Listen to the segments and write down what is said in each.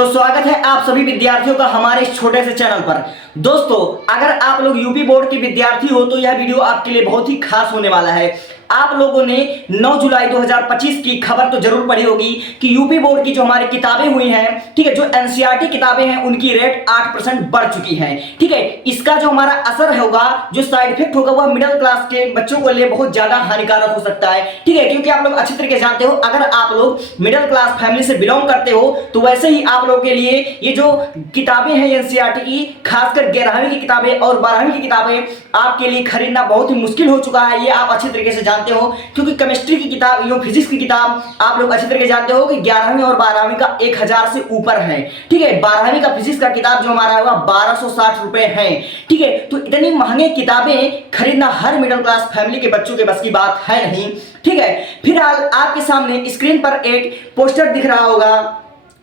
तो स्वागत है आप सभी विद्यार्थियों का हमारे इस छोटे से चैनल पर। दोस्तों, अगर आप लोग यूपी बोर्ड के विद्यार्थी हो तो यह वीडियो आपके लिए बहुत ही खास होने वाला है। आप लोगों ने 9 जुलाई 2025 की खबर तो जरूर पढ़ी होगी कि यूपी बोर्ड की जो हमारी किताबें हुई हैं, ठीक है, जो एनसीईआरटी किताबें हैं उनकी रेट 8% बढ़ चुकी है। ठीक है, इसका जो हमारा असर होगा, जो साइड इफेक्ट होगा, वह मिडिल क्लास के बच्चों को लिए बहुत ज्यादा हानिकारक हो सकता है। ठीक है, क्योंकि आप लोग अच्छी तरीके से जानते हो, अगर आप लोग मिडिल क्लास फैमिली से बिलोंग करते हो तो वैसे ही आप लोगों के लिए ये जो किताबें हैं एनसीईआरटी की, खासकर 11वीं की किताबें और 12वीं की किताबें आपके लिए खरीदना बहुत ही मुश्किल हो चुका है। ये आप अच्छी तरीके से जानते हो, क्योंकि केमिस्ट्री की किताब, यो फिजिक्स की किताब आप लोग अच्छी तरीके से जानते हो कि 11वीं और 12वीं का 1000 से ऊपर है। ठीक है, 12वीं का फिजिक्स का किताब जो हमारा होगा 1260 रुपए है। ठीक है, तो इतनी महंगी किताबें खरीदना हर मिडिल क्लास फैमिली के बच्चों के बस की बात है नहीं। ठीक है, फिलहाल आपके सामने स्क्रीन पर एक पोस्टर दिख रहा होगा,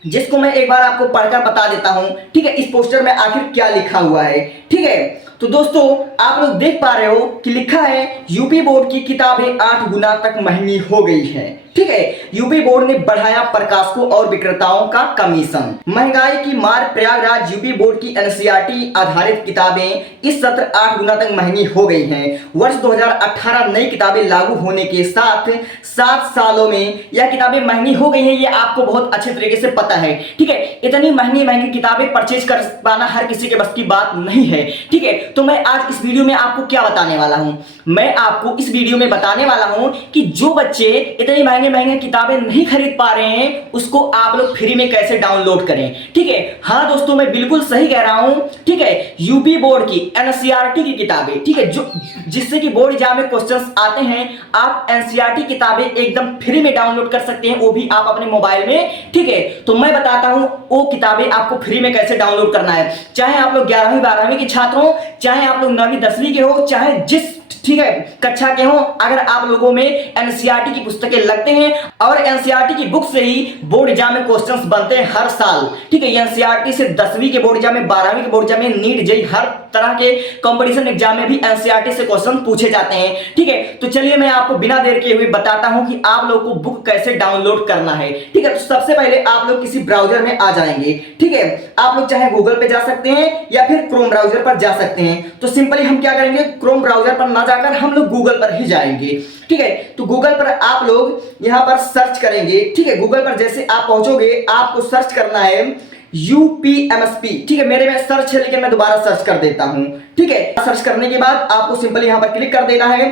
जिसको मैं एक बार आपको पढ़कर बता देता हूं। ठीक है, इस पोस्टर में आखिर क्या लिखा हुआ है। ठीक है, तो दोस्तों आप लोग देख पा रहे हो कि लिखा है यूपी बोर्ड की किताबें 8 गुना तक महंगी हो गई है। ठीक है, यूपी बोर्ड ने बढ़ाया प्रकाशकों और विक्रेताओं का कमीशन। महंगाई की मार, प्रयागराज यूपी बोर्ड की एनसीईआरटी आधारित किताबें इस सत्र 8 गुना तक महंगी हो गई हैं। वर्ष 2018 नई किताबें लागू होने के साथ 7 सालों में यह किताबें महंगी हो गई हैं। ये आपको बहुत अच्छे तरीके से पता है। ठीक है, इतनी महंगी महंगी किताबें परचेज कर पाना हर किसी के बस की बात नहीं है। ठीक है, तो मैं आज इस वीडियो में आपको क्या बताने वाला हूं, मैं आपको इस वीडियो में बताने वाला हूं कि जो बच्चे इतनी महंगे महंगे किताबें नहीं खरीद पा रहे हैं उसको आप लोग फ्री में कैसे डाउनलोड करें। ठीक है, हाँ दोस्तों, मैं बिल्कुल सही कह रहा हूं। ठीक है, यूपी बोर्ड की एनसीईआरटी की किताबें, ठीक है, जो जिससे कि बोर्ड एग्जाम में क्वेश्चंस आते हैं, आप एनसीईआरटी किताबें एकदम फ्री में डाउनलोड कर सकते हैं, वो भी आप अपने मोबाइल में। ठीक है, तो मैं बताता हूं वो किताबें आपको फ्री में कैसे डाउनलोड करना है। चाहे आप लोग 11वीं 12वीं के छात्र हो, चाहे आप लोग 9वीं 10वीं के हो, चाहे जिस, ठीक है, कक्षा के हो, अगर आप लोगों में एनसीईआरटी की पुस्तकें लगते हैं और एनसीईआरटी की बुक से ही बोर्ड एग्जाम में क्वेश्चंस बनते हैं हर साल। ठीक है, एनसीईआरटी से 10वीं के बोर्ड एग्जाम में, 12वीं के बोर्ड एग्जाम में, नीट जेईई हर तरह के कंपटीशन एग्जाम में भी एनसीईआरटी से क्वेश्चन पूछे जाते हैं। ठीक है, तो चलिए मैं आपको बिना देर के हुए बताता हूं कि आप लोगों को बुक कैसे डाउनलोड करना है। ठीक है, तो सबसे पहले आप लोग किसी ब्राउजर में आ जाएंगे। ठीक है, आप लोग चाहे गूगल पे जा सकते हैं या फिर क्रोम ब्राउजर पर जा सकते हैं। तो सिंपली हम क्या करेंगे, क्रोम ब्राउजर पर ना जाकर हम लोग गूगल पर ही जाएंगे। ठीक है, तो गूगल पर आप लोग यहां पर सर्च करेंगे। ठीक है, गूगल पर जैसे आप पहुंचोगे आपको सर्च करना है यूपीएमएसपी। ठीक है, मेरे में सर्च है लेकिन मैं दोबारा सर्च कर देता हूं। ठीक है, सर्च करने के बाद आपको सिंपली यहां पर क्लिक कर देना है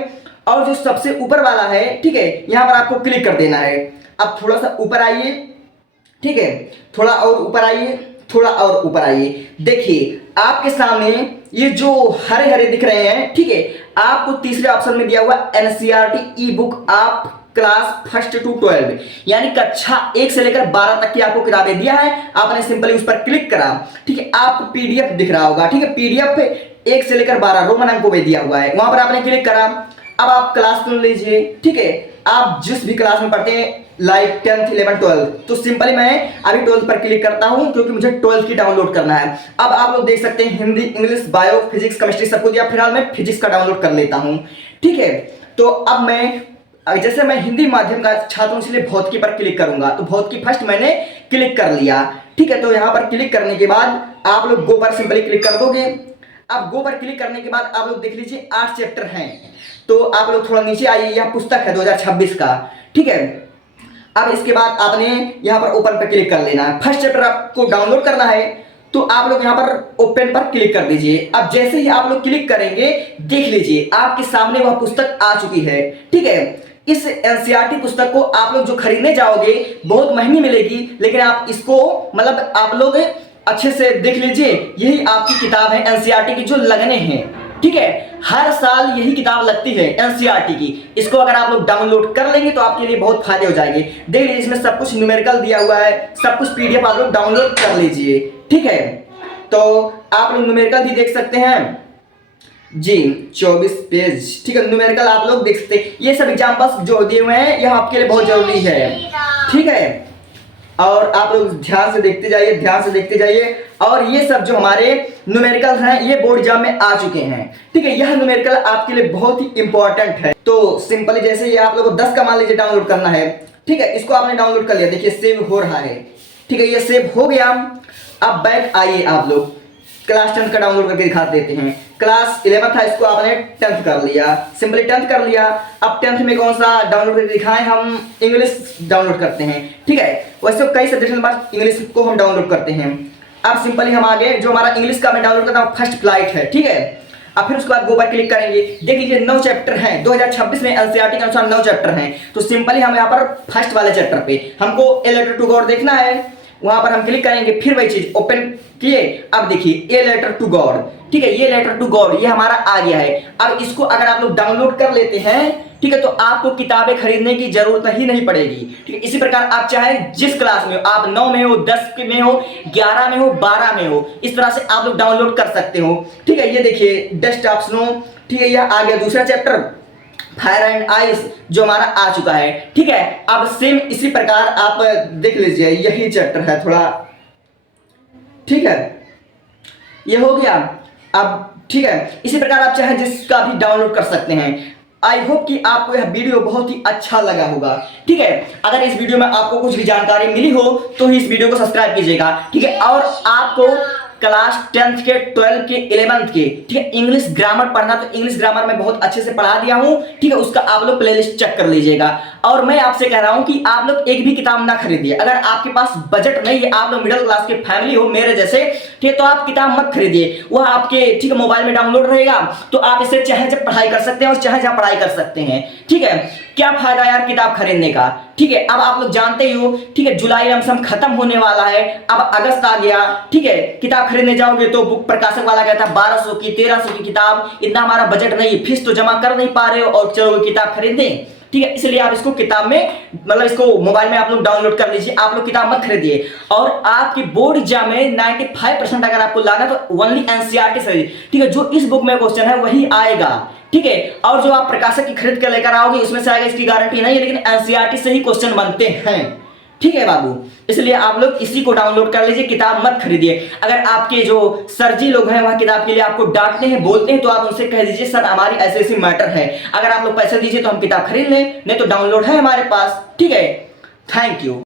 और जो सबसे ऊपर वाला है, ठीक है, यहां पर आपको क्लिक कर देना है। अब थोड़ा सा ऊपर आइए। ठीक है, थोड़ा और ऊपर आइए, थोड़ा और ऊपर आइए। देखिए आपके सामने ये जो हरे हरे दिख रहे हैं, ठीक है, आपको तीसरे ऑप्शन में दिया हुआ एनसीईआरटी ई बुक आप क्लास 1 to 12, यानी कक्षा 1 से लेकर 12 तक की आपको किताबें दिया है। आपने सिंपली उस पर क्लिक करा। ठीक है, आपको पीडीएफ दिख रहा होगा। ठीक है, पीडीएफ 1 से लेकर 12 रोमन अंकों में दिया हुआ है, वहां पर आपने क्लिक करा। अब आप क्लास चुन लीजिए। ठीक है, आप जिस भी क्लास में पढ़ते हैं, लाइक 10th 11th 12th, तो सिंपली मैं अभी 12th पर क्लिक करता हूं क्योंकि मुझे 12th की डाउनलोड करना है। अब आप लोग देख सकते हैं Hindi, English, bio, physics, chemistry सब कुछ दिया। फिलहाल मैं फिजिक्स का डाउनलोड कर लेता हूं। ठीक है, तो अब मैं, जैसे मैं हिंदी माध्यम का छात्र हूं इसलिए भौतिकी पर क्लिक करूंगा, तो भौतिकी फर्स्ट मैंने क्लिक कर लिया। ठीक है, तो यहां पर क्लिक करने के बाद आप लोग गो पर सिंपली क्लिक कर दोगे। अब गो पर क्लिक करने के बाद आप लोग देख लीजिए 8 चैप्टर हैं। तो आप लोग थोड़ा नीचे आइए, यह पुस्तक है 2026 का। ठीक है, अब इसके बाद आपने यहां पर ओपन पर क्लिक कर लेना है। फर्स्ट चैप्टर आपको डाउनलोड करना है, तो आप लोग यहां पर ओपन पर क्लिक कर दीजिए। अब जैसे ही आप लोग क्लिक करेंगे, देख लीजिए आपके सामने वह पुस्तक आ चुकी है। ठीक है, इस एनसीईआरटी पुस्तक को आप लोग जो खरीदने जाओगे बहुत महंगी मिलेगी, लेकिन आप इसको, मतलब आप लोग अच्छे से देख लीजिए, यही आपकी किताब है एनसीईआरटी की जो लगने हैं। ठीक है, हर साल यही किताब लगती है एनसीईआरटी की। इसको अगर आप लोग डाउनलोड कर लेंगे तो आपके लिए बहुत फायदे हो जाएंगे। देख लीजिए इसमें सब कुछ न्यूमेरिकल दिया हुआ है, सब कुछ पीडीएफ आप लोग डाउनलोड कर लीजिए। ठीक है, तो आप लोग न्यूमेरिकल भी देख सकते हैं जी, 24 पेज। ठीक है, न्यूमेरिकल आप लोग देख सकते हैं। ये सब एग्जाम्पल्स जो दिए हुए हैं यह आपके लिए बहुत जरूरी है। ठीक है, और आप लोग ध्यान से देखते जाइए, ध्यान से देखते जाइए। और ये सब जो हमारे न्यूमेरिकल हैं ये बोर्ड एग्जाम में आ चुके हैं। ठीक है, यह न्यूमेरिकल आपके लिए बहुत ही इंपॉर्टेंट है। तो सिंपली जैसे ये आप लोगों को 10 का मान लीजिए डाउनलोड करना है। ठीक है, इसको आपने डाउनलोड कर लिया, देखिए सेव हो रहा है। ठीक है, ये सेव हो गया। अब बैक आइए, आप लोग क्लास 10 का डाउनलोड करके दिखा देते हैं। क्लास 11 था, इसको आपने 10th कर लिया, सिंपली 10th कर लिया। अब 10th में कौन सा डाउनलोड करके दिखाएं, हम इंग्लिश डाउनलोड करते हैं। ठीक है, वैसे कई सब्जेक्ट के बाद इंग्लिश को हम डाउनलोड करते हैं। अब सिंपली हम आगे, जो हमारा इंग्लिश का मैं डाउनलोड करता हूँ फर्स्ट फ्लाइट है। ठीक है, अब फिर उसके बाद गो पर क्लिक करेंगे। देख लीजिए 9 चैप्टर हैं, 2026 में एनसीईआरटी के अनुसार 9 चैप्टर हैं। तो सिंपली हम यहाँ पर फर्स्ट वाले चैप्टर पे हमको ए लेटर टू गॉड देखना है, वहां पर हम क्लिक करेंगे। फिर वही चीज ओपन किए, अब देखिए ए लेटर टू गॉड। ठीक है, ये लेटर टू गॉड ये हमारा आ गया है। अब इसको अगर आप लोग डाउनलोड कर लेते हैं, ठीक है, तो आपको किताबें खरीदने की जरूरत ही नहीं पड़ेगी। ठीक है, इसी प्रकार आप चाहे जिस क्लास में हो, आप 9 में हो, 10 में हो, 11 में हो, 12 में हो, इस तरह से आप लोग डाउनलोड कर सकते हो। ठीक है, ये देखिए डेस्कटॉप स्नो, ठीक है, यह आ गया दूसरा चैप्टर फायर एंड आइस जो हमारा आ चुका है। ठीक है, अब सेम इसी प्रकार आप देख लीजिए, यही चैप्टर है थोड़ा। ठीक है, ये हो गया। अब ठीक है, इसी प्रकार आप चाहे जिसका भी डाउनलोड कर सकते हैं। आई होप कि आपको यह वीडियो बहुत ही अच्छा लगा होगा। ठीक है, अगर इस वीडियो में आपको कुछ भी जानकारी मिली हो तो इस वीडियो को सब्सक्राइब कीजिएगा। ठीक है, और आपको क्लास 10th के, 12th के, 11th के, ठीक है, इंग्लिश ग्रामर पढ़ना, तो इंग्लिश ग्रामर में बहुत अच्छे से पढ़ा दिया हूं। ठीक है, उसका आप लोग प्लेलिस्ट चेक कर लीजिएगा। और मैं आपसे कह रहा हूं कि आप लोग एक भी किताब ना खरीदिए। अगर आपके पास बजट नहीं है, आप लोग मिडिल क्लास के फैमिली हो मेरे जैसे, ठीक है, तो आप किताब मत खरीदिए। वह आपके ठीक है मोबाइल में डाउनलोड रहेगा, तो आप इसे चाहे जब पढ़ाई कर सकते हैं और चाहे जहां पढ़ाई कर सकते हैं। ठीक है, क्या फायदा यार किताब खरीदने का। ठीक है, अब आप लोग जानते ही हो, ठीक है, जुलाई लमसम खत्म होने वाला है, अब अगस्त आ गया। ठीक है, किताब खरीदने जाओगे तो बुक प्रकाशक वाला कहता है 1200 की, 1300 की किताब, इतना हमारा बजट नहीं है, फीस तो जमा कर नहीं पा रहे हो और चलो किताब खरीदें। ठीक है, इसलिए आप इसको किताब में, मतलब इसको मोबाइल में आप लोग डाउनलोड कर लीजिए। आप लोग किताब मत खरीदिए। और आपकी बोर्ड एग्जाम में 95% अगर आपको लाना तो ओनली एनसीईआरटी से, ठीक है, जो इस बुक में क्वेश्चन है वही आएगा। ठीक है, और जो आप प्रकाशक की खरीद कर लेकर आओगे उसमें से आएगा, इसकी गारंटी नहीं है, लेकिन एनसीईआरटी से ही क्वेश्चन बनते हैं। ठीक है बाबू, इसलिए आप लोग इसी को डाउनलोड कर लीजिए, किताब मत खरीदिए। अगर आपके जो सर जी लोग हैं वह किताब के लिए आपको डांटते हैं, बोलते हैं, तो आप उनसे कह दीजिए सर हमारी ऐसे ऐसी मैटर है, अगर आप लोग पैसे दीजिए तो हम किताब खरीद लें, नहीं तो डाउनलोड है हमारे पास। ठीक है, थैंक यू।